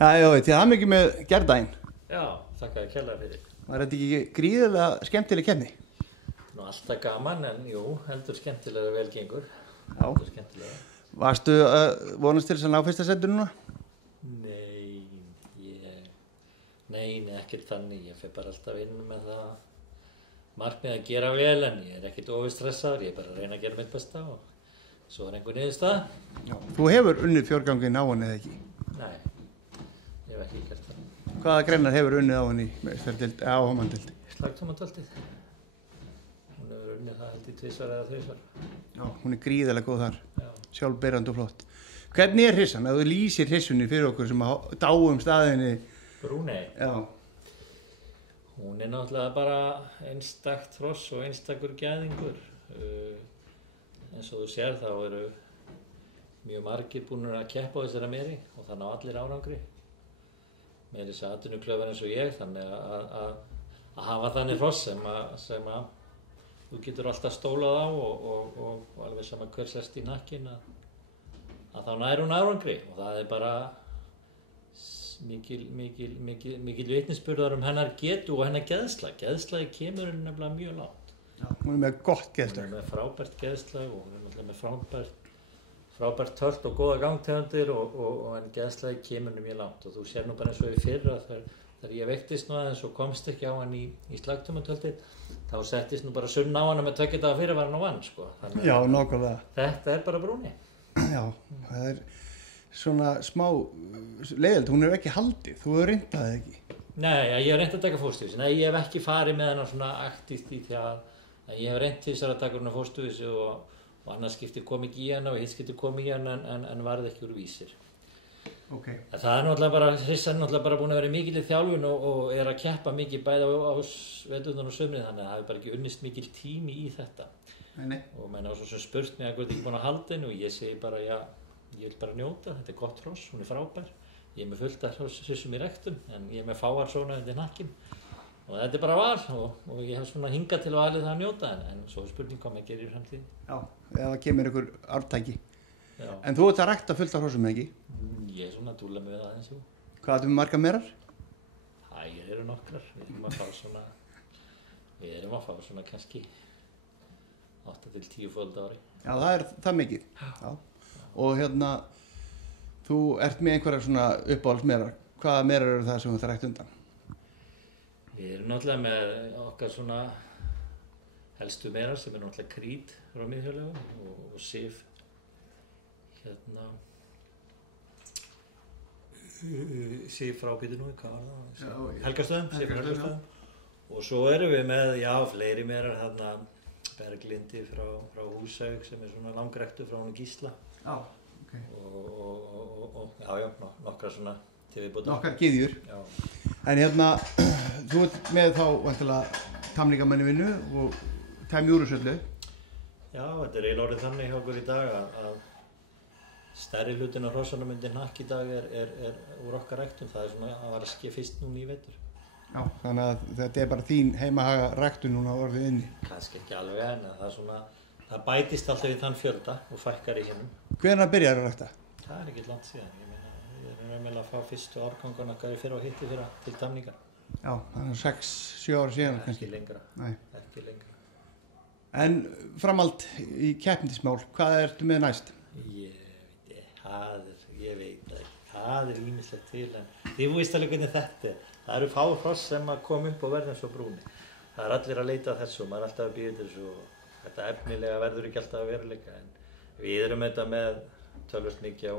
Já, til það mikið með gerdaginn. Já, þakka þér kærlega fyrir. Var þetta ekki gríðarlega skemmtileg keppni? Nú alltaf gaman en jú, heldur skemmtilega vel gengur. Já. Heldur skemmtilega. Varstu vonast til þess að ná fyrsta sæti núna? Nei, ekkert þannig. Ég fer bara alltaf inn með það markmið að gera vel en ég ekkert ofurstressaður. Ég bara að reyna að gera mitt besta og svo einhver niðurstaða. Já. Þú hefur unnið fjórganginn á henni eða ekki? Nei, ég hef ekki gert það. Hvaða greinar hefur unnið á henni á áhamandildi? Slagtómadöldið. Hún hefur unnið það held í 2 eða 3. Já, hún er gríðarlega góð þar. Já. Sjálfberandi og flott. Hvernig hrissan? Ef þú lýsir hrissunni fyrir okkur sem dáum staðinni. Brúnei. Já. Hún er náttúrulega bara einstakt hross og einstakur gæðingur. Eins og þú sér þá eru mjög margir búnir að keppa á þessari meri og það ná allir árangri. Með þessi atvinnuklöfur eins og ég, þannig að hafa þannig hross sem að þú getur alltaf stólað á og alveg sama hver sest í nakkinn að þá nær hún árangri og það er bara mikil vitnisburðar hennar getu og hennar geðslag. Geðslagi kemur henni nefnilega mjög langt. Já, hún er með gott geðslag. Hún er með frábært geðslag og hún er náttúrulega með frábært tölt og góða gangtegundir og henni geðslagi kemur henni mjög langt og þú sér nú bara eins og í fyrra þegar ég veiktist nú aðeins og komst ekki á henni í slagtómatöltið þá settist nú bara sunn á henni með 2 daga fyrirvaran og vann sko. Já, nákvæmlega. Þetta er bara brúni. Já, það er svona smá leiðild, hún er ekki haldið, þú hefur reynt það ekki? Nei, ég hef reynt að taka fósturvísi, nei, ég hef ekki farið með hennar svona aktíft í því að ég hef reynt til þess að taka hennar fósturvísi og annars skipti kom ekki í hennar og hitt skipti kom í hennar en varði ekki úr vísir. Okay. Það er náttúrulega bara, hrissan er náttúrulega bara búin að vera mikil í þjálfun og er að keppa mikið bæði á veturnar og sumrið þannig að það hefur bara ekki unnist mikil tími í þetta. Nei. Og menn á svo sem spurt mig að hvað er ekki búin að halda henni og ég segi bara já, ég vil bara njóta, þetta er gott hross, hún er frábær. Ég er með fullt af hrossum í ræktun en ég er með fáar svona undir nakkinn og þetta er bara val og ég hef svona hingað til valið það að njóta en svo er spurning hvað maður gerir í framtíðin. Já, eða kemur ykkur ártæki. Já. En þú ert að rækta fullt af hrossum, ekki? Ég er svona að dúlla mig við aðeins. Hvað áttu með margar merar? Ægir eru nokkrar. Við erum að fá svona kannski 8 til 10 fold ári. Já, það er það mikið. Já. Og hérna, þú ert með einhverjar svona uppáhaldsmerar. Hvaða merar eru það sem þú ert að rækta undan? Við erum náttúrulega með okkar svona helstu merar sem er náttúrulega krít frá miðhjörlegum og sif sif frá Pítunúi, hvað var það? Helgastöðum. Og svo erum við með, fleiri merar þarna berglindi frá Húsavík sem er svona langræktu frá hún Gísla. Já, ok. Og nokkra svona til viðbótar. Nokkar gyðjur. Já. En hérna, þú ert með þá vantilega tamningamenni vinnu og tæmi úrsöldu. Já, þetta er eiginlega orðið þannig hjá okkur í dag að stærri hlutin af hrossunum undir hnakk í dag er úr okkar ræktun. Það er svona að var að ske fyrst núna í vetur. Já, þannig að þetta er bara þín heimahaga ræktun núna orðið inni. Kannski ekki alveg en það bætist alltaf í þann fjölda og fækkar í hinnum. Hvenær byrjar að rækta? Það er ekki langt síðan. Ég erum að fá fyrstu árgangana fyrra og hitti fyrra til tamningar. Já, þannig 6-7 ára síðan kannski. Ekki lengra. Nei. Ekki lengra. En framhald í keppnismál, hvað ertu með næst? Ég veit ekki. Það er ýmislegt til en þið veist alveg hvernig þetta er. Það eru fá hross sem að koma upp og verða eins og brúni. Það er allir að leita að þessu og maður er alltaf að bíða þessu og þetta efnilega verður ekki alltaf að veruleika en við erum þetta með tölvöld mikið á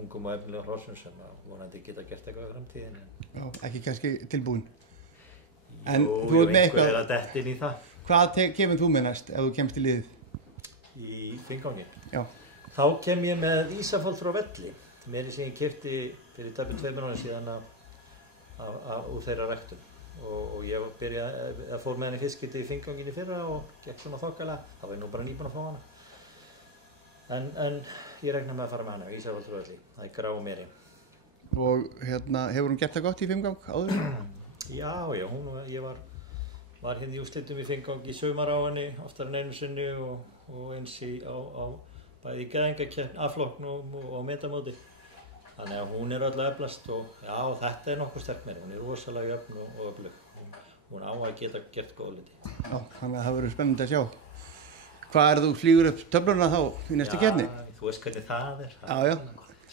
ungum og efnilega hrossum sem vonandi geta gert eitthvað í framtíðinni. Já, ekki kannski tilbúin. Jú, einhver er að detta inn í það. Hvað kemur þú með næst ef þú kemst í liðið? Í Finngangi? Já. Þá kem ég með Ísafold frá Velli. Meri sem ég keypti fyrir tæpum 2 mánuðum síðan úr þeirra ræktun og ég fór með henni fiskiti í Finnganginni fyrra og gekk svona þokkalega. Það var ég nú bara nýbúin að fá hana. En ég regna með að fara með hana, Ísafold frá Velli. Það er grá meri. Og hérna, hefur hún gert það gott í Finngang áður? Já, ég var hérna í úrslitum í Finngang í sumar á henni, oftar en einu sinni og eins á bæði í gæðingakeppni, A-flokknum og metamóti. Þannig að hún öll að eflast og já, þetta nokkuð sterk með hún rosalega jöfn og öflug. Hún á að geta gert góð hluti. Já, þannig að það verður spennandi að sjá. Hvað þú flýgur upp töfluna þá í næstu keppni? Já, þú veist hvernig það Já.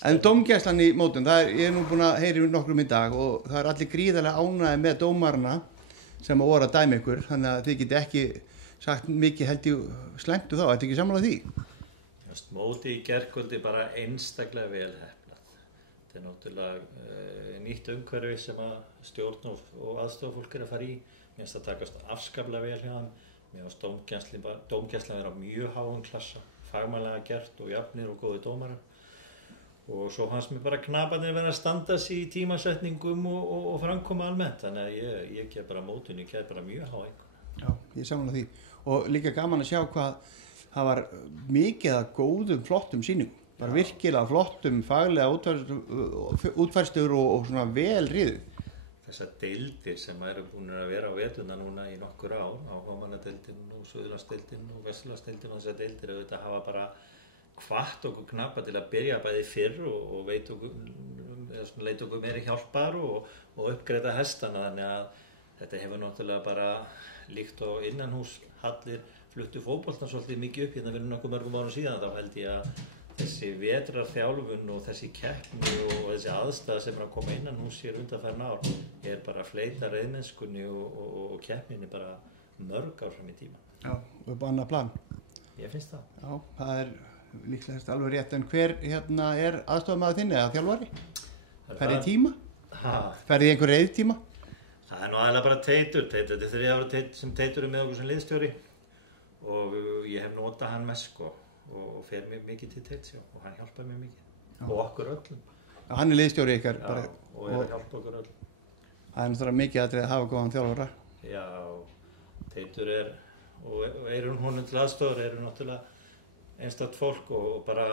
En dómgæslan í mótum, ég er nú búinn að heyra nokkrum í dag og það allir gríðarlega ánægðir með dómarana sem að voru að dæma ykkur, þannig að þið geti ekki sagt mikið held ég slæmtu þá, ekki sammála því? Mótið í gærkvöldi bara einstaklega vel heppnað. Þetta náttúrulega nýtt umhverfi sem að stjórn og aðstofafólk að fara í. Mér finnst það takast afskaplega vel hjá þeim. Mér finnst dómgæslan vera mjög háum klassa, fagmannlega gert og jafnir og góði dómarar. Og svo fannst mér bara knaparnir vera að standa sig í tímasetningum og framkoma almennt. Þannig að ég gef bara mótinu, ég gef bara mjög há einhvern. Já, ég sammála því. Og líka gaman að sjá hvað það var mikið að góðum, flottum sýningum. Bara virkilega flottum, faglega útfærslur og svona vel riðu. Þessar deildir sem eru búin að vera á vetuna núna í nokkur ár, áhugamannadeildin og Suðurlandsdeildin og Vesturlandsdeildin og þessar deildir auðvitað hafa bara hvatt okkur knappa til að byrja bæði fyrr og leita okkur meiri hjálpar og uppgreita hestana, þannig að þetta hefur náttúrulega bara líkt á innanhúshallir fluttu fótboltan svolítið mikið upp hérna fyrir nokkuð mörgum árum síðan. Þá held ég að þessi vetrarþjálfun og þessi keppni og þessi aðstæða sem að koma innanhús hér undanfarin ár bara að fleyta reiðmennskunni og keppninni bara mörg ár fram í tíma. Já, upp á annað plan. Ég finnst það. Já, það líklegast alveg rétt, en hver er aðstofamaður þinn eða þjálfari? Ferði í tíma? Ferði í einhver reiðtíma? Það nú aðeins bara Teitur. Þetta er 3 ára sem Teitur með okkur sem liðstjóri og ég hef notað hann mest sko og fer mikið til Teits og hann hjálpaði mér mikið og okkur öllum. Já, hann er liðstjóri ykkar bara, og að hjálpa okkur öllum. Það náttúrulega mikið að hafa góðan þjálfara. Já, Teitur og Eyrún honum til aðstofar náttúrulega einstakt fólk og bara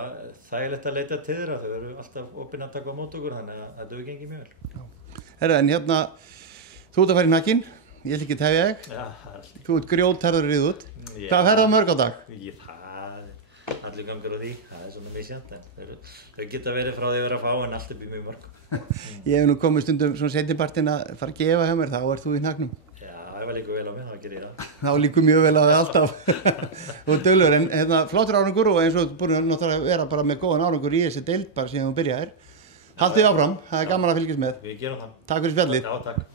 þægilegt að leita til þeirra. Þau eru alltaf opin að taka á mót okkur, þannig að þetta hefur gengið mjög vel. Herra, en þú ert að fara í nakkinn, ég ætla ekki að tefja þig. Já, þú ert grjótharður í út. Hvað ferð það mörg á dag? Allir gangur á því, það svona misjant, en þau geta verið frá því að vera að fá en allt upp í mjög mörg. Ég hef nú komið stundum svona seinnipartinn að fara að gefa hjá mér, þá ert þú í nakknum. Það var líka vel á mig, þá gerir ég það. Það líka mjög vel á þig alltaf. Þú ert duglegur, en flottur árangur og eins og þú búin náttúrulega að vera bara með góðan árangur í þessi deild bara síðan þú byrjaðir. Haldið áfram, það gaman að fylgjast með. Við gerum það. Takk fyrir spjallið. Já, takk.